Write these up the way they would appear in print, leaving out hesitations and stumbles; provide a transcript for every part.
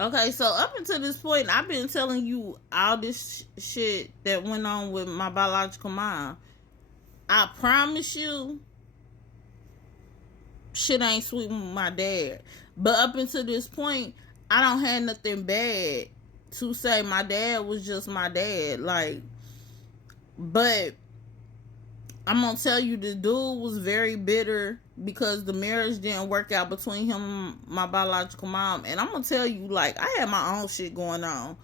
Okay, so up until this point, I've been telling you all this shit that went on with my biological mom. I promise you, shit ain't sweet with my dad. But up until this point, I don't have nothing bad to say. My dad was just my dad. Like, but I'm gonna tell you, the dude was very bitter because the marriage didn't work out between him and my biological mom. And I'm gonna tell you, like, I had my own shit going on.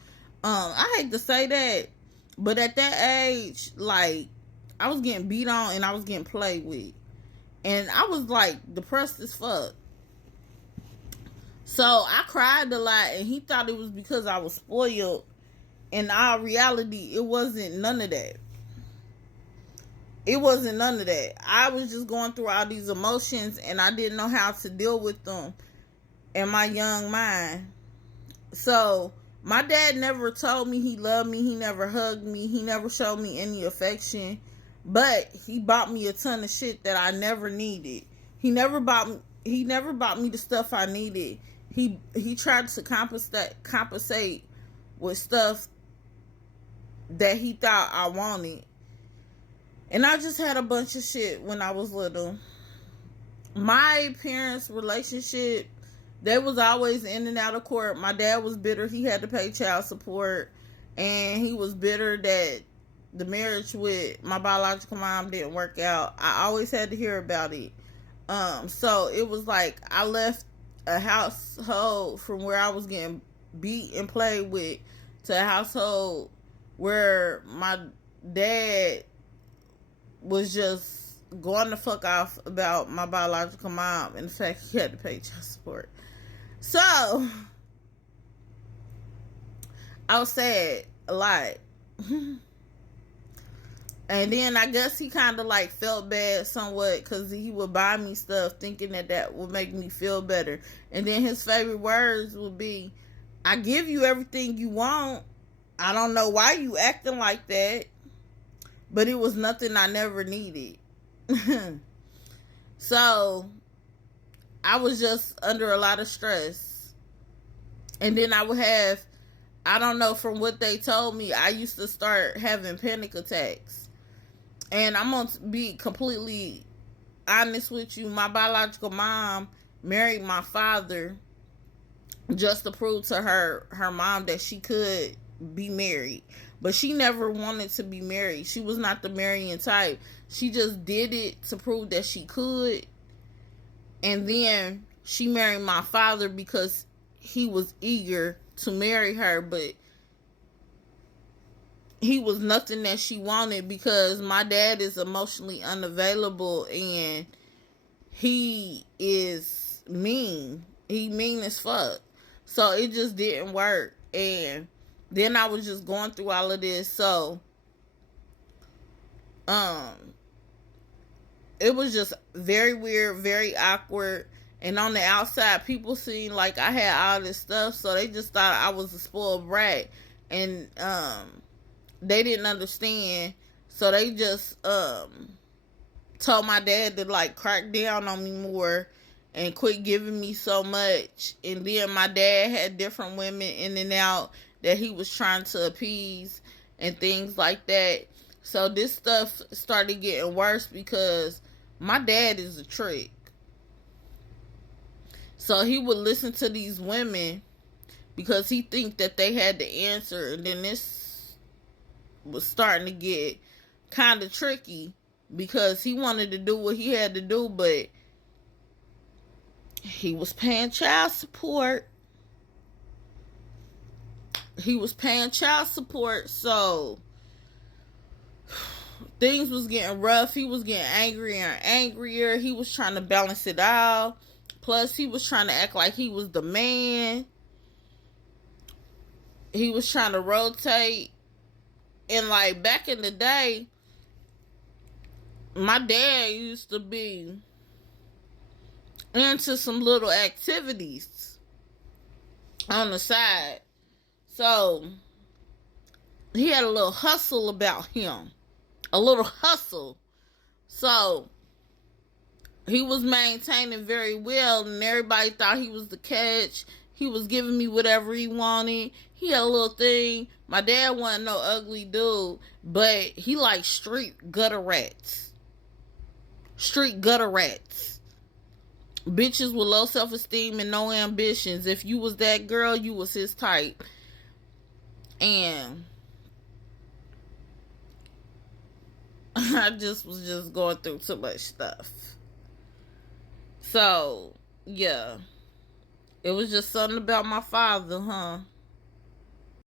I hate to say that, but at that age, like, I was getting beat on and I was getting played with, and I was like depressed as fuck. So I cried a lot, and he thought it was because I was spoiled. In all reality, it wasn't none of that. It wasn't none of that. I was just going through all these emotions and I didn't know how to deal with them in my young mind. So my dad never told me he loved me. He never hugged me. He never showed me any affection. But he bought me a ton of shit that I never needed. He never bought me the stuff I needed. He tried to compensate with stuff that he thought I wanted. And I just had a bunch of shit when I was little. My parents' relationship, they was always in and out of court. My dad was bitter. He had to pay child support. And he was bitter that the marriage with my biological mom didn't work out. I always had to hear about it. So it was like I left a household from where I was getting beat and played with to a household where my dad was just going the fuck off about my biological mom and the fact he had to pay child support. So I was sad a lot. And then I guess he kind of like felt bad somewhat because he would buy me stuff thinking that would make me feel better. And then his favorite words would be, I give you everything you want. I don't know why you acting like that. But it was nothing I never needed. So I was just under a lot of stress. And then I would have, I don't know, from what they told me, I used to start having panic attacks. And I'm going to be completely honest with you. My biological mom married my father just to prove to her mom that she could be married. But she never wanted to be married. She was not the marrying type. She just did it to prove that she could. And then she married my father because he was eager to marry her, but he was nothing that she wanted because my dad is emotionally unavailable and he is mean. He mean as fuck. So it just didn't work. And then I was just going through all of this. So it was just very weird, very awkward. And on the outside, people seen like I had all this stuff, so they just thought I was a spoiled brat. And they didn't understand. So they just told my dad to like crack down on me more and quit giving me so much. And then my dad had different women in and out that he was trying to appease and things like that. So this stuff started getting worse because my dad is a trick. So he would listen to these women because he think that they had the answer. And then this was starting to get kind of tricky because he wanted to do what he had to do, but he was paying child support. So things was getting rough. He was getting angrier and angrier. He was trying to balance it out. Plus, he was trying to act like he was the man. He was trying to rotate. And like back in the day, my dad used to be into some little activities on the side. So he had a little hustle about him. A little hustle. So he was maintaining very well, and everybody thought he was the catch. He was giving me whatever he wanted. He had a little thing. My dad wasn't no ugly dude, but he liked street gutter rats. Street gutter rats. Bitches with low self-esteem and no ambitions. If you was that girl, you was his type. And I just was just going through too much stuff. So, yeah. It was just something about my father, huh?